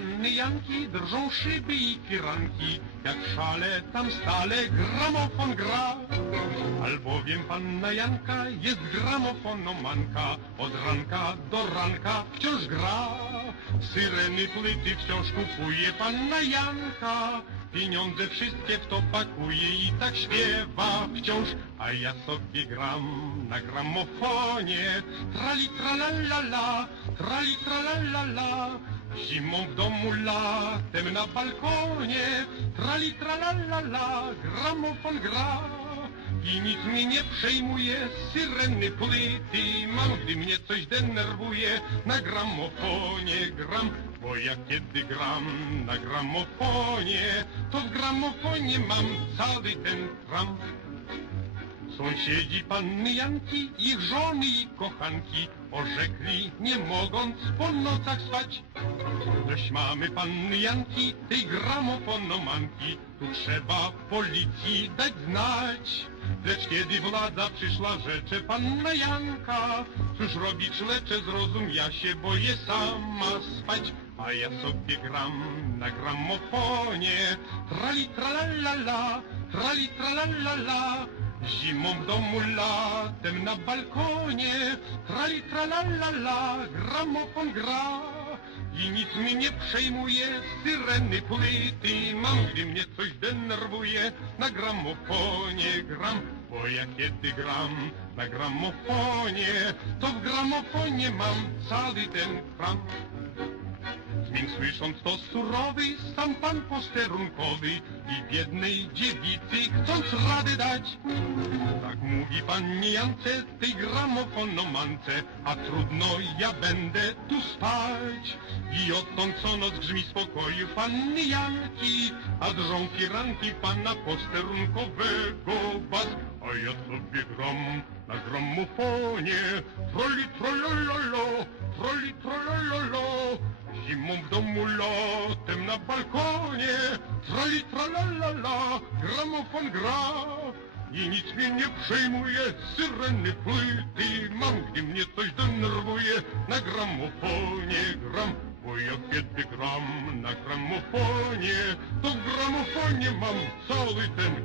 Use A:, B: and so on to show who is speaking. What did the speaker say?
A: panny Janki, drżą szyby i firanki, jak szale tam stale gramofon gra. Albowiem panna Janka jest gramofonomanka, od ranka do ranka wciąż gra. Syreny płyty wciąż kupuje panna Janka, pieniądze wszystkie w to pakuje i tak śpiewa wciąż, a ja sobie gram na gramofonie. Trali tralalala, trali tralalala, zimą w domu latem na balkonie. Trali tralalala, gramofon gra. I nic mnie nie przejmuje, syreny płyty mam, gdy mnie coś denerwuje, na gramofonie gram, bo ja kiedy gram na gramofonie, to w gramofonie mam cały ten kram. Sąsiedzi panny Janki, ich żony i kochanki orzekli, nie mogąc po nocach spać. Dość mamy panny Janki, tej gramofonomanki, tu trzeba policji dać znać. Lecz kiedy władza przyszła rzecze panna Janka, cóż robić leczę, zrozum, ja się boję sama spać. A ja sobie gram na gramofonie, trali tralalala, trali tralalala. Zimą w domu, latem na balkonie, trali tralalala, gramofon gra. I nic mnie nie przejmuje, syreny płyty mam, gdy mnie coś denerwuje, na gramofonie gram, bo ja kiedy gram na gramofonie, to w gramofonie mam cały ten kram. Zmień słysząc to surowy, sam pan posterunkowy i biednej dziewicy chcąc rady dać. Tak mówi pan Jance, tej gramofonomance, a trudno ja będę tu spać. I odtąd co noc grzmi spokoju panny Janki, a drżą firanki pana posterunkowego bas. A ja sobie gram na gramofonie, troli trolololo, troli trolololo. Zimą w domu, latem na balkonie, trali tralalala, gramofon gra. I nic mnie nie przejmuje, syreny płyty mam, gdy mnie coś denerwuje, na gramofonie gram. Bo ja kiedy gram na gramofonie, to w gramofonie mam cały ten.